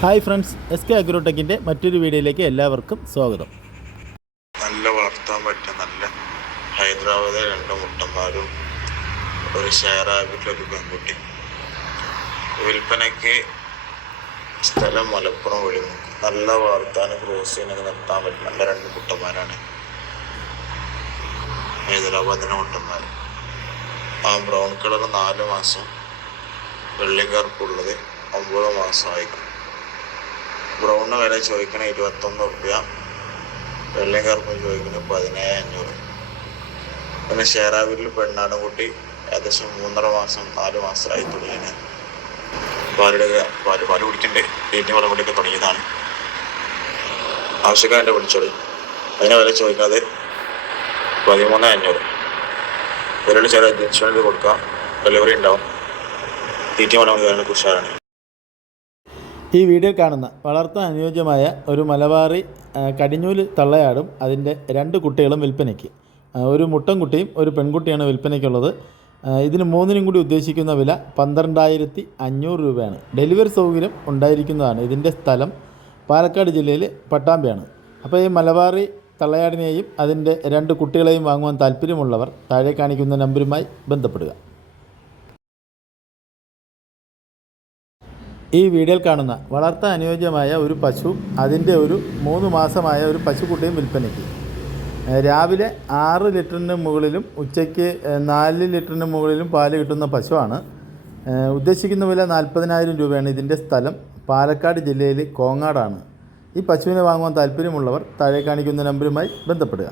Hi friends S K അഗ്രോടെക്കിന്റെ മറ്റൊരു വീഡിയോയിലേക്ക് എല്ലാവർക്കും സ്വാഗതം. നല്ല വളർത്താൻ പറ്റിയ നല്ല ഹൈദരാബാദിലെ രണ്ട് മുട്ടന്മാരും ഒരു ഷെയർ ഒരു പെൺകുട്ടി. വിൽപ്പനയ്ക്ക് സ്ഥലം മലപ്പുറം വഴി നല്ല വളർത്താൻ ക്രോസിനൊക്കെ നിർത്താൻ പറ്റും നല്ല രണ്ട് മുട്ടന്മാരാണ്. ഹൈദരാബാദിലെ മുട്ടന്മാർ ആ ബ്രൗൺ കളർ നാല് മാസം വെള്ളിക്കാർക്കുള്ളത് ഒമ്പത് മാസമായിരിക്കും. ബ്രൗണ് വില ചോദിക്കണ ഇരുപത്തൊന്ന് റുപ്യ വെള്ളയും കറുപ്പും ചോദിക്കുന്നത് പതിനേഴ് അഞ്ഞൂറ് പിന്നെ ഷേറാവൂരിൽ പെണ്ണാടും കുട്ടി. ഏകദേശം മൂന്നര മാസം നാല് മാസമായി തുടങ്ങിയത് പാലിടെ പാൽ പാൽ കുടിക്കണ്ടേ? വീട്ടിൽ വെള്ളം കൂടിയൊക്കെ തുടങ്ങിയതാണ്. ആവശ്യക്കാരന്റെ വിളിച്ചോളി. അതിനെ വില ചോദിക്കുന്നത് പതിമൂന്ന് അഞ്ഞൂറ്. ഒരാൾ ചില അഡ്ജസ്റ്റ്മെന്റ് കൊടുക്കാം. ഡെലിവറി ഉണ്ടാവും. തീറ്റ വളം ഉഷാറാണ്. ഈ വീഡിയോ കാണുന്ന വളർത്താൻ അനുയോജ്യമായ ഒരു മലബാറി കടിഞ്ഞൂൽ തള്ളയാടും അതിന്റെ രണ്ട് കുട്ടികളും വിൽപ്പനയ്ക്ക്. ഒരു മുട്ടൻകുട്ടിയും ഒരു പെൺകുട്ടിയാണ് വിൽപ്പനയ്ക്കുള്ളത്. ഇതിന് മൂന്നിനും കൂടി ഉദ്ദേശിക്കുന്ന വില പന്ത്രണ്ടായിരത്തി അഞ്ഞൂറ് രൂപയാണ്. ഡെലിവറി സൗകര്യം ഉണ്ടായിരിക്കുന്നതാണ്. ഇതിന്റെ സ്ഥലം പാലക്കാട് ജില്ലയിൽ പട്ടാമ്പിയാണ്. അപ്പോൾ ഈ മലബാറി തള്ളയാടിനെയും അതിന്റെ രണ്ട് കുട്ടികളെയും വാങ്ങുവാൻ താല്പര്യമുള്ളവർ താഴെ കാണിക്കുന്ന നമ്പരുമായി ബന്ധപ്പെടുക. ഈ വീഡിയോയിൽ കാണുന്ന വളർത്താൻ അനുയോജ്യമായ ഒരു പശു അതിന്റെ ഒരു മൂന്ന് മാസമായ ഒരു പശുക്കുട്ടിയും വിൽപ്പനയ്ക്ക്. രാവിലെ ആറ് ലിറ്ററിന് മുകളിലും ഉച്ചയ്ക്ക് നാല് ലിറ്ററിന് മുകളിലും പാൽ കിട്ടുന്ന പശുവാണ്. ഉദ്ദേശിക്കുന്ന വില നാൽപ്പതിനായിരം രൂപയാണ്. ഇതിന്റെ സ്ഥലം പാലക്കാട് ജില്ലയിൽ കോങ്ങാടാണ്. ഈ പശുവിനെ വാങ്ങുവാൻ താല്പര്യമുള്ളവർ താഴെ കാണിക്കുന്ന നമ്പരുമായി ബന്ധപ്പെടുക.